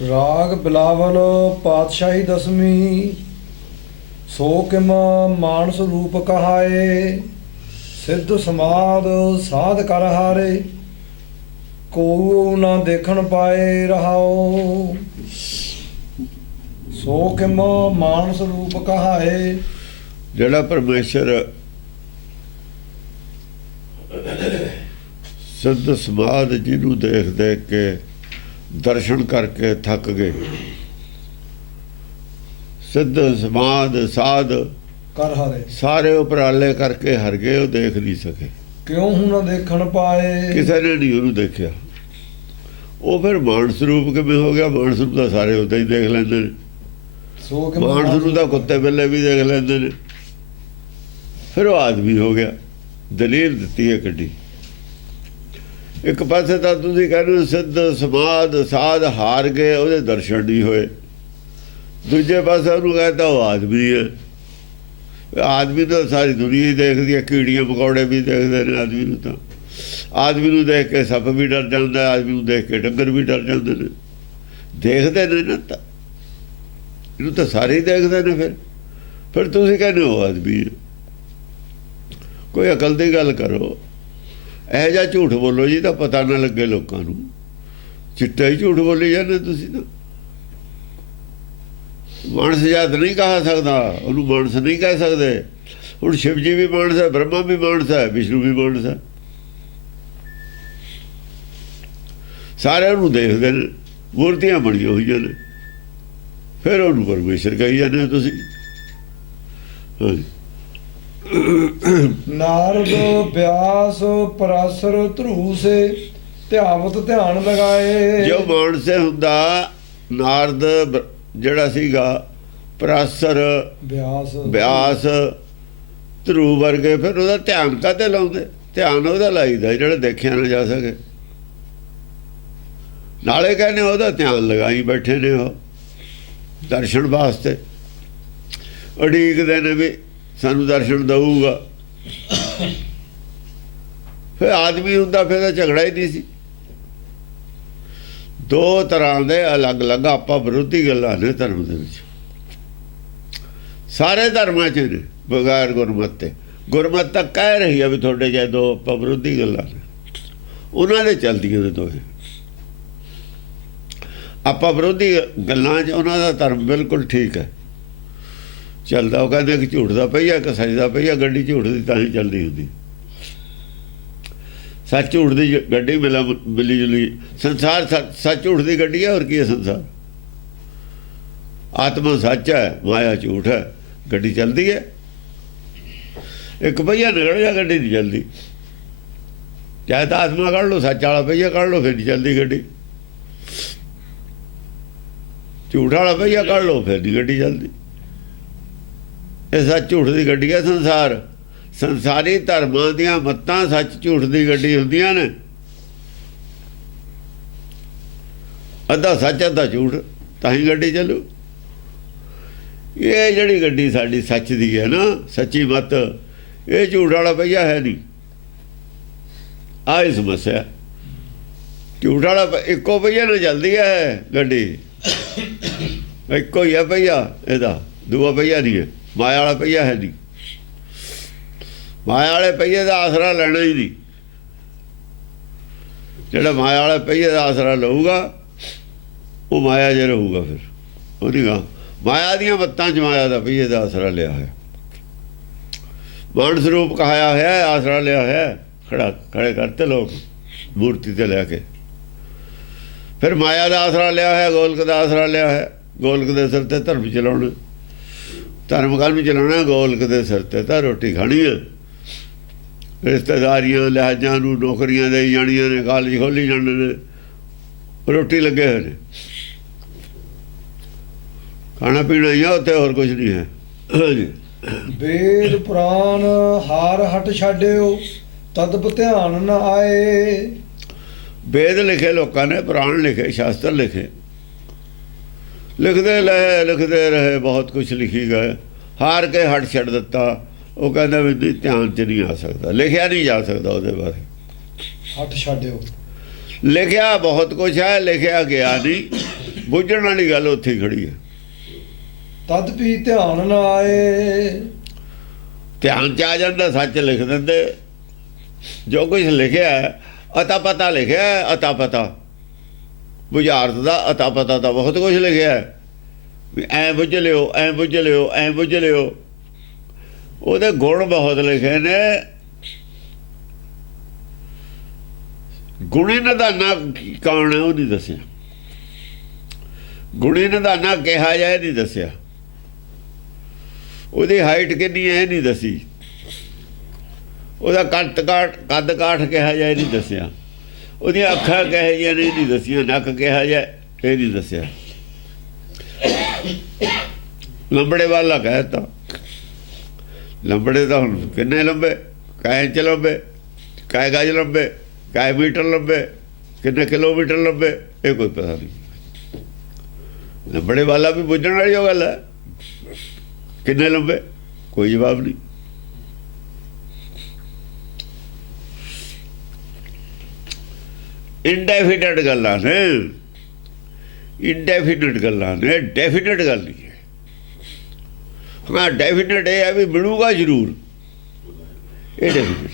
ਰਾਗ ਬਿਲਾਵਲ ਪਾਤਸ਼ਾਹੀ ਦਸਮੀ, ਸੋ ਕਿਮ ਮਾਨਸ ਰੂਪ ਕਹਾਏ, ਸਿੱਧ ਸਮਾਦ ਸਾਧ ਕਰ ਹਾਰੇ ਕੋ ਨਾ ਦੇਖਣ ਪਾਏ ਰਹਾਓ ਸੋ ਕਿਮ ਮਾਨਸ ਰੂਪ ਕਹਾਏ। ਜਿਹੜਾ ਪਰਮੇਸ਼ਰ ਸਿੱਧ ਸਮਾਦ ਜਿਹਨੂੰ ਦੇਖ ਦੇਖ ਕੇ ਦਰਸ਼ਨ ਕਰਕੇ ਥੱਕ ਗਏ। ਸਿੱਧ ਸਮਾਦ ਸਾਧ ਕਰ ਹਾਰੇ। ਸਾਰੇ ਉਪਰਾਲੇ ਕਰਕੇ ਹਰ ਗਏ ਉਹ ਦੇਖ ਨਹੀਂ ਸਕੇ। ਕਿਉਂ ਹੁਣ ਦੇਖਣ ਪਾਏ? ਕਿਸੇ ਨੇ ਨਹੀਂ ਉਹਨੂੰ ਦੇਖਿਆ। ਉਹ ਫਿਰ ਮਾਨਸ ਰੂਪ ਕਿਵੇਂ ਹੋ ਗਿਆ? ਮਾਨਸ ਰੂਪ ਤਾਂ ਸਾਰੇ ਉਦਾਂ ਹੀ ਦੇਖ ਲੈਂਦੇ ਨੇ। ਸੋ ਕਿਮ ਮਾਨਸ ਨੂੰ ਤਾਂ ਕੁੱਤੇ ਬਿੱਲੇ ਵੀ ਦੇਖ ਲੈਂਦੇ ਨੇ। ਫਿਰ ਉਹ ਆਦਮੀ ਹੋ ਗਿਆ। ਦਲੀਲ ਦਿੱਤੀ ਹੈ ਕੱਢੀ ਇੱਕ ਪਾਸੇ ਤਾਂ ਤੁਸੀਂ ਕਹਿੰਦੇ ਹੋ ਸਿੱਧ ਸਮਾਦ ਸਾਧ ਹਾਰ ਗਏ ਉਹਦੇ ਦਰਸ਼ਨ ਨਹੀਂ ਹੋਏ। ਦੂਜੇ ਪਾਸੇ ਉਹਨੂੰ ਕਹਿੰਦਾ ਉਹ ਆਦਮੀ ਹੈ। ਆਦਮੀ ਤਾਂ ਸਾਰੀ ਦੁਨੀਆ ਹੀ ਦੇਖਦੀ ਹੈ, ਕੀੜੀਆਂ ਮਕੌੜੇ ਵੀ ਦੇਖਦੇ ਨੇ ਆਦਮੀ ਨੂੰ ਤਾਂ। ਆਦਮੀ ਨੂੰ ਦੇਖ ਕੇ ਸੱਪ ਵੀ ਡਰ ਜਾਂਦਾ ਆਦਮੀ ਨੂੰ ਦੇਖ ਕੇ ਡੰਗਰ ਵੀ ਡਰ ਜਾਂਦੇ ਨੇ। ਦੇਖਦੇ ਨੇ ਨਾ ਤਾਂ। ਇਹਨੂੰ ਤਾਂ ਸਾਰੇ ਹੀ ਦੇਖਦੇ ਨੇ ਫਿਰ। ਫਿਰ ਤੁਸੀਂ ਕਹਿੰਦੇ ਹੋ ਆਦਮੀ ਹੈ। ਕੋਈ ਅਕਲ ਦੀ ਗੱਲ ਕਰੋ। ਇਹ ਜਿਹਾ ਝੂਠ ਬੋਲੋ ਜੀ ਤਾਂ ਪਤਾ ਨਾ ਲੱਗੇ ਲੋਕਾਂ ਨੂੰ। ਚਿੱਟਾ ਹੀ ਝੂਠ ਬੋਲੀ ਜਾਂਦੇ ਤੁਸੀਂ ਤਾਂ। ਮਾਨਸ ਜਾਤ ਨਹੀਂ ਕਹਾ ਸਕਦਾ, ਉਹਨੂੰ ਮਾਨਸ ਨਹੀਂ ਕਹਿ ਸਕਦੇ। ਹੁਣ ਸ਼ਿਵ ਜੀ ਵੀ ਮਾਨਸ ਹੈ, ਬ੍ਰਹਮਾ ਵੀ ਮਾਨਸ ਹੈ, ਵਿਸ਼ਨੂੰ ਵੀ ਮਾਨਸ ਹੈ। ਸਾਰਿਆਂ ਨੂੰ ਦੇਖਦੇ ਨੇ, ਮੂਰਤੀਆਂ ਬਣੀਆਂ ਹੋਈਆਂ ਨੇ। ਫਿਰ ਉਹਨੂੰ ਪਰਮੇਸ਼ਰ ਕਹੀ ਜਾਂਦੇ ਹੋ ਤੁਸੀਂ। ਹਾਂਜੀ। ਨਾਰਦ ਵਿਆਸ ਪਰਾਸਰ ਧਰੂ ਸੇ ਧਿਆਵਤ ਧਿਆਨ ਲਗਾਏ। ਜੋ ਮਾਨਸੇ ਹੁੰਦਾ ਨਾਰਦ ਜਿਹੜਾ ਸੀਗਾ ਪਰਾਸਰ ਵਿਆਸ ਵਿਆਸ ਧਰੂ ਵਰਗੇ ਫਿਰ ਉਹਦਾ ਧਿਆਨ ਕਾਤੇ ਲਾਉਂਦੇ? ਧਿਆਨ ਉਹਦਾ ਲਾਈਦਾ ਜਿਹੜਾ ਦੇਖਿਆ ਨਾ ਜਾ ਸਕੇ। ਨਾਲੇ ਕਹਿੰਦੇ ਉਹਦਾ ਧਿਆਨ ਲਗਾਈ ਬੈਠੇ ਨੇ ਉਹ ਦਰਸ਼ਨ ਵਾਸਤੇ। ਉਡੀਕਦੇ ਨੇ ਵੀ ਸਾਨੂੰ ਦਰਸ਼ਨ ਦਊਗਾ। ਫਿਰ ਆਦਮੀ ਹੁੰਦਾ, ਫਿਰ ਤਾਂ ਝਗੜਾ ਹੀ ਨਹੀਂ ਸੀ। ਦੋ ਤਰ੍ਹਾਂ ਦੇ ਅਲੱਗ-ਅਲੱਗ ਆਪਾ ਵਿਰੋਧੀ ਗੱਲਾਂ ਨੇ ਧਰਮ ਦੇ ਵਿੱਚ। ਸਾਰੇ ਧਰਮਾਂ 'ਚ ਨੇ, ਬਗੈਰ ਗੁਰਮਤਿ ਤੇ ਗੁਰਮਤ ਤਾਂ ਕਹਿ ਰਹੀ ਹੈ ਵੀ ਤੁਹਾਡੇ ਜੇ ਦੋ ਆਪਾ ਵਿਰੋਧੀ ਗੱਲਾਂ ਨੇ। ਉਹਨਾਂ ਦੇ ਚਲਦੀਆਂ ਨੇ ਦੋਹੇ। ਆਪਾ ਵਿਰੋਧੀ ਗੱਲਾਂ 'ਚ ਉਹਨਾਂ ਦਾ ਧਰਮ ਬਿਲਕੁਲ ਠੀਕ ਹੈ। ਚੱਲਦਾ, ਉਹ ਕਹਿੰਦੇ ਕਿ ਝੂਠ ਦਾ ਪਈਆ ਕਿ ਸੱਚ ਦਾ ਪਈਆ ਗੱਡੀ ਝੂਠ ਦੀ, ਤਾਂ ਹੀ ਚੱਲਦੀ ਹੁੰਦੀ। ਸੱਚ ਝੂਠ ਦੀ ਗੱਡੀ ਮਿਲਾ, ਮਿਲੀ ਜੁਲੀ, ਸੰਸਾਰ ਸੱਚ- ਝੂਠ ਦੀ ਗੱਡੀ ਹੈ ਹੋਰ ਕੀ ਹੈ ਸੰਸਾਰ? ਆਤਮਾ ਸੱਚ ਹੈ, ਮਾਇਆ ਝੂਠ ਹੈ, ਗੱਡੀ ਚੱਲਦੀ ਹੈ। ਇੱਕ ਪਈਆ ਨਿਕਲ ਜਾ ਗੱਡੀ ਨਹੀਂ ਚੱਲਦੀ। ਚਾਹੇ ਤਾਂ ਆਤਮਾ ਕੱਢ ਲਓ, ਸੱਚ ਵਾਲਾ ਪਈਆ ਕੱਢ ਲਓ, ਫਿਰ ਨਹੀਂ ਚੱਲਦੀ ਗੱਡੀ। ਝੂਠ ਵਾਲਾ ਪਈਆ ਕੱਢ ਲਓ, ਫਿਰ ਨਹੀਂ ਗੱਡੀ ਚੱਲਦੀ। ਇਹ ਸੱਚ ਝੂਠ ਦੀ ਗੱਡੀ ਹੈ ਸੰਸਾਰ। ਸੰਸਾਰੀ ਧਰਮਾਂ ਦੀਆਂ ਮੱਤਾਂ ਸੱਚ ਝੂਠ ਦੀ ਗੱਡੀ ਹੁੰਦੀਆਂ ਨੇ। ਅੱਧਾ ਸੱਚ, ਅੱਧਾ ਝੂਠ, ਤਾਂ ਹੀ ਗੱਡੀ ਚੱਲੂ। ਇਹ ਜਿਹੜੀ ਗੱਡੀ ਸਾਡੀ ਸੱਚ ਦੀ ਹੈ ਨਾ, ਸੱਚੀ ਮਤ, ਇਹ ਝੂਠ ਵਾਲਾ ਪਈਆ ਹੈ ਨਹੀਂ। ਆਹ ਹੀ ਸਮੱਸਿਆ। ਝੂਠ ਵਾਲਾ ਇੱਕੋ ਪਈਆ ਨਾਲ ਚੱਲਦੀ ਹੈ ਗੱਡੀ। ਇੱਕੋ ਹੀ ਹੈ ਪਈਆ ਇਹਦਾ, ਦੂਆ ਪਈਆ ਨਹੀਂ ਹੈ। ਮਾਇਆ ਵਾਲਾ ਪਈਆ ਹੈ ਨਹੀਂ। ਮਾਇਆ ਵਾਲੇ ਪਈਏ ਦਾ ਆਸਰਾ ਲੈਣਾ ਹੀ ਨਹੀਂ। ਜਿਹੜਾ ਮਾਇਆ ਵਾਲੇ ਪਈਏ ਦਾ ਆਸਰਾ ਲਊਗਾ, ਉਹ ਮਾਇਆ ਜੇ ਰਹੂਗਾ ਫਿਰ। ਉਹ ਨਹੀਂ ਗਾ। ਮਾਇਆ ਦੀਆਂ ਮੱਤਾਂ ਚ ਮਾਇਆ ਦਾ ਪਈਏ ਦਾ ਆਸਰਾ ਲਿਆ ਹੋਇਆ। ਮਾਨਸ ਸਰੂਪ ਕਹਾਇਆ ਹੋਇਆ, ਆਸਰਾ ਲਿਆ ਹੋਇਆ, ਖੜਾ, ਖੜੇ ਕਰਤੇ ਲੋਕ, ਮੂਰਤੀ ਤੇ ਲੈ ਕੇ। ਫਿਰ ਮਾਇਆ ਦਾ ਆਸਰਾ ਲਿਆ ਹੋਇਆ, ਗੋਲਕ ਦਾ ਆਸਰਾ ਲਿਆ ਹੋਇਆ। ਗੋਲਕ ਦੇ ਸਿਰ ਤੇ ਧਰਮ ਚਲਾਉਣਾ। ਧਰਮ ਵੀ ਚਲਾਉਣਾ ਗੋਲਕ ਦੇ ਸਿਰ ਤੇ ਤਾਂ ਰੋਟੀ ਖਾਣੀ ਹੈ ਰਿਸ਼ਤੇਦਾਰੀਆਂ ਲਿਹਾਜ਼ਾਂ ਨੂੰ ਨੌਕਰੀਆਂ ਦੇ ਜਾਣੀਆਂ ਨੇ ਕਾਲਜ ਖੋਲੀ ਜਾਂਦੇ ਨੇ ਰੋਟੀ ਲੱਗੇ ਹੋਏ ਨੇ। ਖਾਣਾ ਪੀਣਾ ਹੀ ਉੱਥੇ ਹੋਰ ਕੁਝ ਨਹੀਂ ਹੈ। ਵੇਦ ਪੁਰਾਨ ਹਾਰ ਹਟ ਛਾਡਿਓ ਤਦਪ ਧਿਆਨ ਨ ਆਏ। ਵੇਦ ਲਿਖੇ ਲੋਕਾਂ ਨੇ ਪੁਰਾਣ ਲਿਖੇ ਸ਼ਾਸਤਰ ਲਿਖੇ। ਲਿਖਦੇ ਰਹੇ ਲਿਖਦੇ ਰਹੇ ਬਹੁਤ ਕੁਝ ਲਿਖੀ ਗਏ। ਹਾਰ ਕੇ ਹਟ ਛੱਡ ਦਿੱਤਾ। ਉਹ ਕਹਿੰਦਾ ਵੀ ਧਿਆਨ ਚ ਨਹੀਂ ਆ ਸਕਦਾ। ਲਿਖਿਆ ਨਹੀਂ ਜਾ ਸਕਦਾ ਉਹਦੇ ਬਾਰੇ। ਹਟ ਛਾਡਿਓ। ਲਿਖਿਆ ਬਹੁਤ ਕੁਝ ਹੈ ਲਿਖਿਆ ਗਿਆ ਨਹੀਂ। ਬੁੱਝਣ ਵਾਲੀ ਗੱਲ ਉੱਥੇ ਖੜੀ ਹੈ। ਤਦ ਵੀ ਧਿਆਨ ਨਾ ਆਏ। ਧਿਆਨ ਚ ਆ ਜਾਂਦਾ ਸੱਚ ਲਿਖ ਦਿੰਦੇ। ਜੋ ਕੁਝ ਲਿਖਿਆ ਅਤਾ ਪਤਾ ਲਿਖਿਆ ਅਤਾ ਪਤਾ ਬੁਝਾਰਤ ਦਾ ਅਤਾ ਪਤਾ ਤਾਂ ਬਹੁਤ ਕੁਝ ਲਿਖਿਆ ਹੈ। ਵੀ ਐ ਬੁੱਝ ਲਿਓ, ਐ ਬੁੱਝ ਲਿਓ, ਐ ਬੁੱਝ ਲਿਓ। ਉਹਦੇ ਗੁਣ ਬਹੁਤ ਲਿਖੇ ਨੇ। ਗੁਣੀ ਨਿਧਾਨਾ ਕੌਣ ਹੈ, ਉਹ ਨਹੀਂ ਦੱਸਿਆ। ਗੁਣੀ ਨਿਧਾਨਾ ਕਿਹਾ ਜਾਏ ਨਹੀਂ ਦੱਸਿਆ। ਉਹਦੀ ਹਾਈਟ ਕਿੰਨੀ ਹੈ ਨਹੀਂ ਦੱਸੀ। ਉਹਦਾ ਕੱਦ ਕਾਠ ਕੱਦ ਕਾਠ ਕਿਹਾ ਜਾਏ ਨਹੀਂ ਦੱਸਿਆ। ਉਹਦੀਆਂ ਅੱਖਾਂ ਕਿਹੋ ਜਿਹੀਆਂ ਨੇ ਇਹ ਨਹੀਂ ਦੱਸੀਆਂ ਨੱਕ ਕਿਹਾ ਜਿਹਾ ਇਹ ਨਹੀਂ ਦੱਸਿਆ ਲੰਬੜੇ ਵਾਲਾ ਕਹਿਤਾ ਲੰਬੜੇ ਤਾਂ ਹੁਣ ਕਿੰਨੇ ਲੰਬੇ? ਕਾਇ ਇੰਚ ਲੰਬੇ? ਕਾਇ ਗਜ ਲੰਬੇ? ਕਾਇ ਮੀਟਰ ਲੰਬੇ? ਕਿੰਨੇ ਕਿਲੋਮੀਟਰ ਲੰਬੇ? ਇਹ ਕੋਈ ਪਤਾ ਨਹੀਂ। ਲੰਬੜੇ ਵਾਲਾ ਵੀ ਬੁੱਝਣ ਵਾਲੀ ਉਹ ਗੱਲ ਹੈ। ਕਿੰਨੇ ਲੰਬੇ? ਕੋਈ ਜਵਾਬ ਨਹੀਂ। ਇੰਡੈਫੀਨਿਟ ਗੱਲਾਂ ਨੇ। ਇੰਡੈਫੀਨਿਟ ਗੱਲਾਂ ਨੇ ਡੈਫੀਨਿਟ ਗੱਲ ਨਹੀਂ ਹੈ। ਹਾਂ ਡੈਫੀਨਿਟ ਇਹ ਹੈ ਵੀ ਮਿਲੂਗਾ ਜ਼ਰੂਰ। ਇਹ ਡੈਫੀਨਿਟ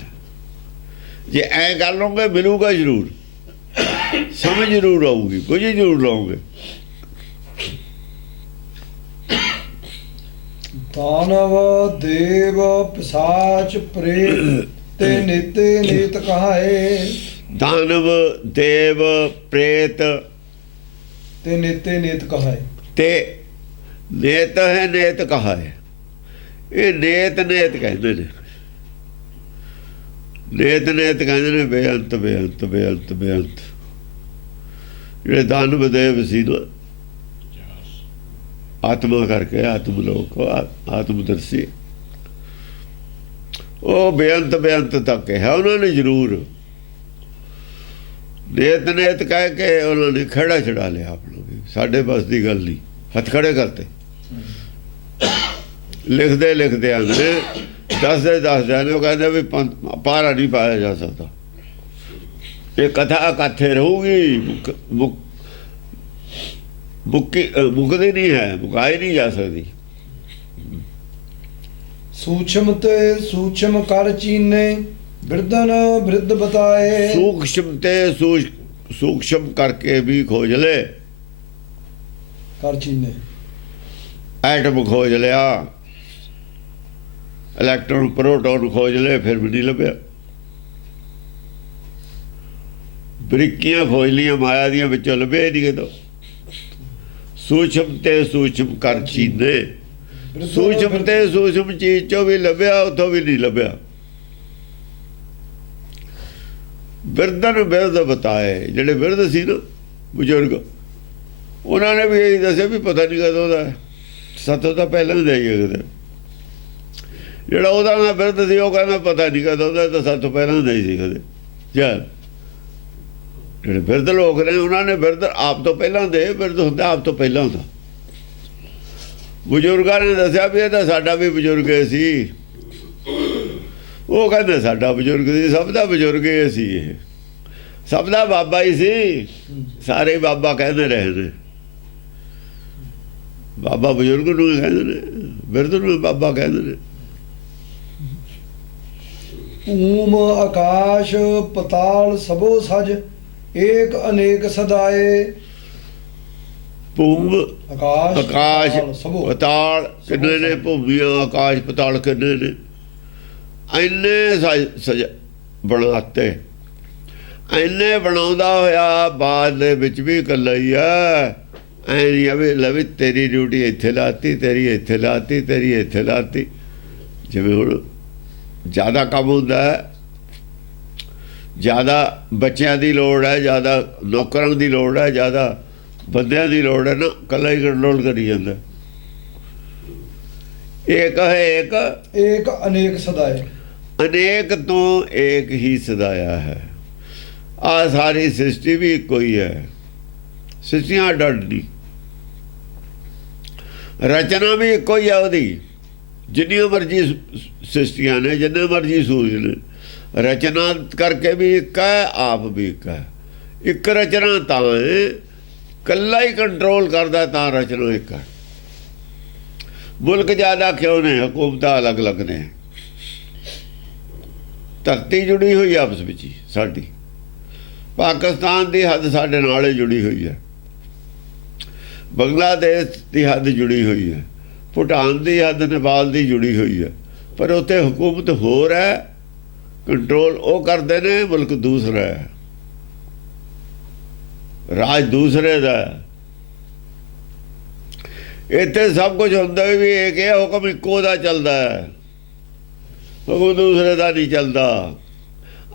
ਜੇ ਐ ਕਰ ਲਓਗੇ, ਮਿਲੂਗਾ ਜ਼ਰੂਰ। ਸਮਝ ਜ਼ਰੂਰ ਆਊਗੀ, ਕੁਝ ਜ਼ਰੂਰ ਲਓਗੇ। ਦਾਨਵ, ਦੇਵ, ਪਿਸਾਚ ਪ੍ਰੇਤ ਤੇ ਨੀਤੇ ਨੀਤ ਕਹਾਏ। ਦਾਨਵ ਦੇਵ ਪ੍ਰੇਤ। ਤੇ ਨੀਤੇ ਨੀਤ ਕਹਾਏ। ਤੇ ਨੇਤ ਹੈ ਨੇਤ ਕਹਾ ਹੈ ਇਹ ਨੇਤ ਨੇਤ ਕਹਿੰਦੇ ਨੇ। ਨੇਤ ਨੇਤ ਕਹਿੰਦੇ ਨੇ ਬੇਅੰਤ ਬੇਅੰਤ ਬੇਅੰਤ ਬੇਅੰਤ। ਜਿਹੜੇ ਦਾਨਵ ਦੇਵ ਸੀ ਨਾ ਆਤਮਾ ਕਰਕੇ ਆਤਮ ਲੋਕ ਆ- ਆਤਮਦਰਸ਼ੀ। ਉਹ ਬੇਅੰਤ ਬੇਅੰਤ ਤੱਕ ਹੈ। ਉਹਨਾਂ ਨੇ ਜ਼ਰੂਰ ਨੇਤ ਨੇਤ ਕਹਿ ਕੇ ਉਹਨਾਂ ਨੇ ਖੜਾ ਛਡਾ ਲਿਆ ਆਪ ਲੋਕ ਸਾਡੇ ਬਸ ਦੀ ਗੱਲ ਨਹੀਂ। ਹੱਥ ਖੜੇ ਕਰਤੇ ਲਿਖਦੇ ਲਿਖਦੇ ਆਂਦੇ ਦੱਸਦੇ ਦੱਸਦੇ ਨੇ ਉਹ ਕਹਿੰਦੇ ਵੀ ਪਾਰਾ ਨਹੀਂ ਪਾਇਆ ਜਾ ਸਕਦਾ। ਇਹ ਕਥਾ ਕਾਥੇ ਰਹੂਗੀ ਮੁੱਕ- ਮੁੱਕੀ ਅ, ਨਹੀਂ ਹੈ ਮੁਕਾਈ ਨਹੀਂ ਜਾ ਸਕਦੀ। ਸੂਚਮ ਤੇ ਸੂਚਮ ਕਰ ਚੀਨੇ ਬਿਰਦਨ ਬਿਰਧ ਬਤਾਏ। ਸੂਖਸ਼ਮ ਤੇ ਸੂਖ- ਸੂਖਸ਼ਮ ਕਰਕੇ ਵੀ ਖੋਜ ਲੈ। ਕਰ ਚੀਨੇ। ਐਟਮ ਖੋਜ ਲਿਆ। ਇਲੈਕਟ੍ਰੋਨ ਪ੍ਰੋਟੋਨ ਖੋਜ ਲਏ ਫਿਰ ਵੀ ਨਹੀਂ ਲੱਭਿਆ। ਬ੍ਰਿਕੀਆਂ ਖੋਜ ਲੀਆਂ ਮਾਇਆ ਦੀਆਂ ਵਿੱਚੋਂ ਲੱਭਿਆ ਹੀ ਨਹੀਂ ਕਿਤੋਂ। ਸੂਖਮ ਤੇ ਸੂਖਮ ਕਰ ਚੀਨੇ। ਸੂਖਮ ਤੇ ਸੂਖਮ ਚੀਜ਼ ਚੋਂ ਵੀ ਲੱਭਿਆ ਉਥੋਂ ਵੀ ਨਹੀਂ ਲੱਭਿਆ। ਬਿਰਧਨ ਬਿਰਧ ਬਤਾਏ, ਜਿਹੜੇ ਬਿਰਧ ਸੀ ਨਾ, ਬਜ਼ੁਰਗ, ਉਹਨਾਂ ਨੇ ਵੀ ਇਹੀ ਦੱਸਿਆ ਵੀ ਪਤਾ ਨਹੀਂ ਕਦੋਂ ਦਾ ਹੈ। ਸਤੋਂ ਤਾਂ ਪਹਿਲਾਂ ਦਾ ਹੀ ਹੈ ਕਿਤੇ ਜਿਹੜਾ ਉਹਦਾ ਨਾ ਬਿਰਧ ਸੀ, ਉਹ ਕਹਿੰਦਾ ਪਤਾ ਨਹੀਂ ਕਦੋਂ ਦਾ, ਇਹ ਤਾਂ ਸਤੋਂ ਪਹਿਲਾਂ ਦੇਈ ਸੀ ਕਦੇ ਯਾਰ ਜਿਹੜੇ ਬਿਰਧ ਲੋਕ ਨੇ, ਉਹਨਾਂ ਨੇ ਬਿਰਧ ਆਪ ਤੋਂ ਪਹਿਲਾਂ ਦੇ ਬਿਰਧ ਹੁੰਦਾ ਆਪ ਤੋਂ ਪਹਿਲਾਂ ਹੁੰਦਾ ਬਜ਼ੁਰਗਾਂ ਨੇ ਦੱਸਿਆ ਵੀ ਇਹ ਤਾਂ ਸਾਡਾ ਵੀ ਬਜ਼ੁਰਗ ਹੀ ਸੀ। ਉਹ ਕਹਿੰਦੇ ਸਾਡਾ ਬਜ਼ੁਰਗ ਸੀ ਸਭ ਦਾ ਬਜ਼ੁਰਗ ਹੀ ਸੀ ਇਹ। ਸਭ ਦਾ ਬਾਬਾ ਹੀ ਸੀ। ਸਾਰੇ ਬਾਬਾ ਕਹਿੰਦੇ ਰਹੇ ਨੇ ਬਾਬਾ ਬਜ਼ੁਰਗ ਨੂੰ ਕਹਿੰਦੇ ਨੇ ਬਿਰਧ ਨੂੰ ਬਾਬਾ ਕਹਿੰਦੇ ਨੇ। ਊਮ ਆਕਾਸ਼ ਪਤਾਲ ਸਭੋ ਸਜ ਏਕ ਅਨੇਕ ਸਦਾਏ। ਭੂਮ ਆਕਾਸ਼ ਆਕਾਸ਼ ਪਤਾਲ ਸਭੋ। ਪਤਾਲ ਕਿੰਨੇ ਨੇ? ਭੂਮੀਆਂ ਆਕਾਸ਼ ਪਤਾਲ ਕਿੰਨੇ ਨੇ? ਐਨੇ ਸਜ- ਸਜ, ਬਣਾਤੇ। ਐਨੇ ਬਣਾਉਂਦਾ ਹੋਇਆ ਬਾਅਦ ਦੇ ਵਿੱਚ ਵੀ ਇਕੱਲਾ ਹੀ ਆ। ਐ ਨਹੀਂ ਵੀ ਲਵੀ ਤੇਰੀ ਡਿਊਟੀ ਇੱਥੇ ਲਾਤੀ, ਤੇਰੀ ਇੱਥੇ ਲਾਤੀ, ਤੇਰੀ ਇੱਥੇ ਲਾਤੀ। ਜਿਵੇਂ ਹੁਣ ਜ਼ਿਆਦਾ ਕੰਮ ਹੁੰਦਾ ਹੈ, ਜ਼ਿਆਦਾ ਬੱਚਿਆਂ ਦੀ ਲੋੜ ਹੈ, ਜ਼ਿਆਦਾ ਨੌਕਰਾਂ ਦੀ ਲੋੜ ਹੈ, ਜ਼ਿਆਦਾ ਬੰਦਿਆਂ ਦੀ ਲੋੜ ਹੈ ਨਾ, ਇਕੱਲਾ ਹੀ ਕੰਟਰੋਲ ਕਰੀ ਜਾਂਦਾ। ਏਕ ਹੈ ਇੱਕ ਏਕ ਅਨੇਕ ਸਦਾਏ ਅਨੇਕ ਤੋਂ ਏਕ ਹੀ ਸਦਾਇਆ ਹੈ। ਆ ਸਾਰੀ ਸ੍ਰਿਸ਼ਟੀ ਵੀ ਇੱਕੋ ਹੀ ਹੈ। ਸ੍ਰਿਸ਼ਟੀਆਂ ਡੱਡ ਨਹੀਂ ਰਚਨਾ ਵੀ ਇੱਕੋ ਹੀ ਆ ਉਹਦੀ। ਜਿੰਨੀਆਂ ਮਰਜ਼ੀ ਸ੍ਰਿਸ਼ਟੀਆਂ ਨੇ, ਜਿੰਨੇ ਮਰਜ਼ੀ ਸੂਰਜ ਨੇ ਰਚਨਾ ਕਰਕੇ ਵੀ ਇੱਕ ਹੈ, ਆਪ ਵੀ ਇੱਕ ਹੈ। ਇੱਕ ਰਚਨਾ ਤਾਂ ਹੈ ਕੱਲਾ ਹੀ ਕੰਟਰੋਲ ਕਰਦਾ ਤਾਂ ਰਚਨਾ ਇੱਕ ਹੈ। ਮੁਲਕ ਜ਼ਿਆਦਾ ਕਿਉਂ ਨੇ, ਹਕੂਮਤਾਂ ਅਲੱਗ-ਅਲੱਗ ਨੇ। ਧਰਤੀ ਜੁੜੀ ਹੋਈ ਆਪਸ ਵਿੱਚ ਹੀ, ਸਾਡੀ। ਪਾਕਿਸਤਾਨ ਦੀ ਹੱਦ ਸਾਡੇ ਨਾਲ ਹੀ ਜੁੜੀ ਹੋਈ ਹੈ। ਬੰਗਲਾਦੇਸ਼ ਦੀ ਹੱਦ ਜੁੜੀ ਹੋਈ ਹੈ। ਭੂਟਾਨ ਦੀ ਹੱਦ ਨੇਪਾਲ ਦੀ ਜੁੜੀ ਹੋਈ ਹੈ। ਪਰ ਉੱਥੇ ਹਕੂਮਤ ਹੋਰ ਹੈ, ਕੰਟਰੋਲ ਉਹ ਕਰਦੇ ਨੇ, ਮੁਲਕ ਦੂਸਰਾ ਹੈ। ਰਾਜ ਦੂਸਰੇ ਦਾ ਇੱਥੇ ਸਭ ਕੁਝ ਹੁੰਦਾ ਵੀ ਇਹ ਹੈ ਹੁਕਮ ਇੱਕੋ ਦਾ ਚੱਲਦਾ ਹੈ। ਹੁਕਮ ਦੂਸਰੇ ਦਾ ਨਹੀਂ ਚੱਲਦਾ।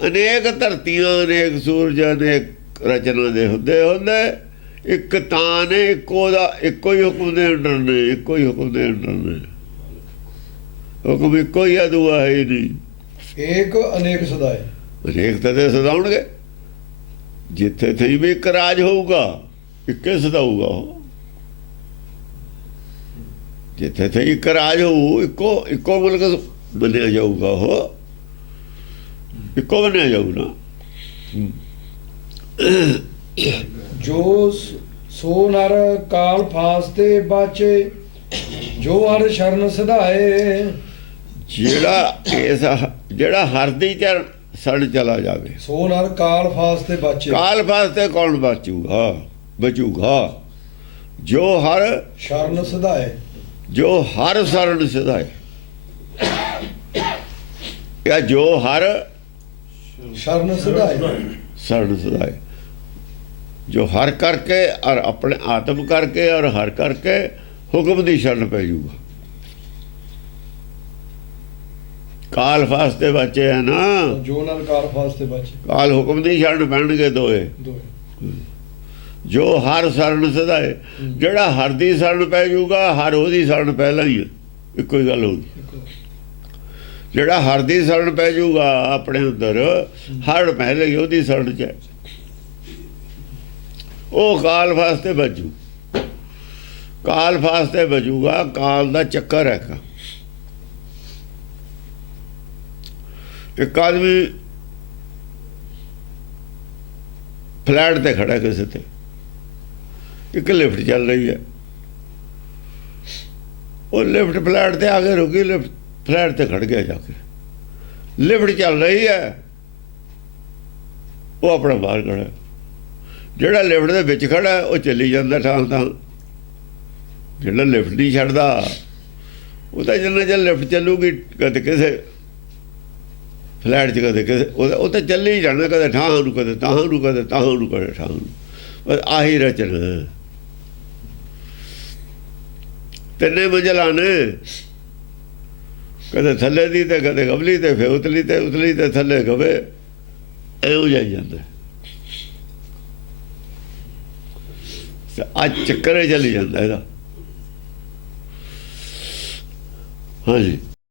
ਅਨੇਕ ਧਰਤੀਆਂ ਅਨੇਕ ਸੂਰਜ ਅਨੇਕ ਰਚਨਾ ਦੇ ਹੁੰਦੇ ਹੁੰਦੇ ਇੱਕ ਤਾਂ ਨੇ ਇੱਕੋ ਦਾ ਇੱਕੋ ਹੀ ਹੁਕਮ ਦੇ ਅੰਡਰ ਨੇ ਇੱਕੋ ਹੀ ਹੁਕਮ ਦੇ ਅੰਡਰ ਨੇ। ਹੁਕਮ ਇੱਕੋ ਹੀ ਆ ਦੂਆ ਹੈ ਨਹੀਂ। ਏਕ ਅਨੇਕ ਸਦਾਏ। ਅਨੇਕ ਤਾਂ ਸਦਾਉਣਗੇ। ਜਿੱਥੇ ਤੇ ਵੀ ਇੱਕ ਰਾਜ ਹੋਊਗਾ ਇੱਕੇ ਸਦਾਊਗਾ ਉਹ। ਜਿੱਥੇ ਤੇ ਇੱਕ ਰਾਜ ਹੋਊ ਇੱਕੋ ਇੱਕੋ ਮੁਲਕ ਬਣਿਆ ਜਾਊਗਾ ਉਹ। ਇੱਕੋ ਬਣਿਆ ਜਾਊ ਨਾ। ਜੋ ਸ- ਨਰ ਕਾਲ ਫਾਸਤੇ ਬਾਚੇ ਜੋ ਹਰ ਸ਼ਰਨ ਸਦਾਏ ਜਿਹੜਾ ਇਸ ਜਿਹੜਾ ਹਰਦੀ ਚਰ ਸੜ ਚਲਾ ਜਾਵੇ। ਸੋ ਨਰ ਕਾਲ ਫਾਸਤੇ ਬਾਚੇ। ਕਾਲ ਵਾਸਤੇ ਕੌਣ ਬਚੂਗਾ? ਬਚੂਗਾ। ਜੋ ਹਰ ਸ਼ਰਨ ਸਦਾਏ ਜੋ ਹਰ ਸਰਣ ਸਦਾਏ ਜਾਂ ਜੋ ਹਰ ਸ਼ਰਨ ਸਦਾਏ। ਸਰਣ ਸਦਾਏ। ਜੋ ਹਰ ਕਰਕੇ ਔਰ ਆਪਣੇ ਆਤਮ ਕਰਕੇ ਔਰ ਹਰ ਕਰਕੇ ਹੁਕਮ ਦੀ ਸ਼ਰਨ ਪੈ ਜਾਊਗਾ ਕਾਲ ਫਾਸਤੇ ਬੱਚੇ ਹੈ ਨਾ। ਜੋ ਨਰ ਕਾਲ ਫਾਸਤੇ ਬਾਚੇ। ਕਾਲ ਹੁਕਮ ਦੀ ਸ਼ਰਨ ਪੈਣਗੇ ਦੋਏ। ਦੋਏ। ਜੋ ਹਰ ਸਰਣ ਸਦਾਏ ਜਿਹੜਾ ਹਰ ਦੀ ਸਰਣ ਪੈ ਜਾਊਗਾ ਹਰ ਉਹਦੀ ਸਰਣ ਪਹਿਲਾਂ ਹੀ ਇੱਕੋ ਹੀ ਗੱਲ ਹੋਊਗੀ। ਜਿਹੜਾ ਹਰ ਦੀ ਸਰਣ ਪੈ ਜਾਊਗਾ ਆਪਣੇ ਅੰਦਰ ਹਰ ਪਹਿਲੇ ਹੀ ਉਹਦੀ ਸਰਣ ਚ। ਉਹ ਕਾਲ ਵਾਸਤੇ ਬਚੂ ਕਾਲ ਵਾਸਤੇ ਬਚੂਗਾ ਕਾਲ ਦਾ ਚੱਕਰ ਹੈਗਾ ਇੱਕ। ਆਦਮੀ ਫਲੈਟ ਤੇ ਖੜਾ ਕਿਸੇ ਤੇ। ਇੱਕ ਲਿਫਟ ਚੱਲ ਰਹੀ ਹੈ। ਉਹ ਲਿਫਟ ਫਲੈਟ ਤੇ ਆ ਕੇ ਰੁਕੀ, ਲਿਫਟ ਫਲੈਟ ਤੇ ਖੜ ਗਿਆ ਜਾ ਕੇ। ਲਿਫਟ ਚੱਲ ਰਹੀ ਹੈ। ਉਹ ਆਪਣਾ ਬਾਹਰ ਖੜਾ ਜਿਹੜਾ ਲਿਫਟ ਦੇ ਵਿੱਚ ਖੜਾ ਉਹ ਚੱਲੀ ਜਾਂਦਾ ਠਾਂ ਤਾਂ ਜਿਹੜਾ ਲਿਫਟ ਨਹੀਂ ਛੱਡਦਾ, ਉਹ ਤਾਂ ਜਿੰਨਾ ਚਿਰ ਲਿਫਟ ਚੱਲੂਗੀ, ਕਦੇ ਕਿਸੇ ਫਲੈਟ 'ਚ, ਕਦੇ ਕਿਸੇ ਉਹ ਤਾਂ- ਉਹ ਚੱਲੀ ਹੀ ਜਾਣਾ, ਕਦੇ ਠਾਂ ਨੂੰ, ਕਦੇ ਤਾਂ ਨੂੰ, ਕਦੇ ਤਾਂ ਨੂੰ, ਕਦੇ ਠਾਹ ਨੂੰ। ਬਸ ਆਹੀ ਰਚਨਾ ਤਿੰਨੇ ਮੰਜ਼ਲਾਂ ਨੇ। ਕਦੇ ਥੱਲੇ ਦੀ ਤੇ ਕਦੇ ਗਬਲੀ ਤੇ, ਫਿਰ ਉਤਲੀ ਤੇ ਉਤਲੀ ਤੇ ਥੱਲੇ ਗਵੇ ਇਹੋ ਜਾਈ ਜਾਂਦਾ। ਅੱਜ ਚੱਕਰੇ ਚੱਲੀ ਜਾਂਦਾ ਇਹਦਾ। ਹਾਂਜੀ।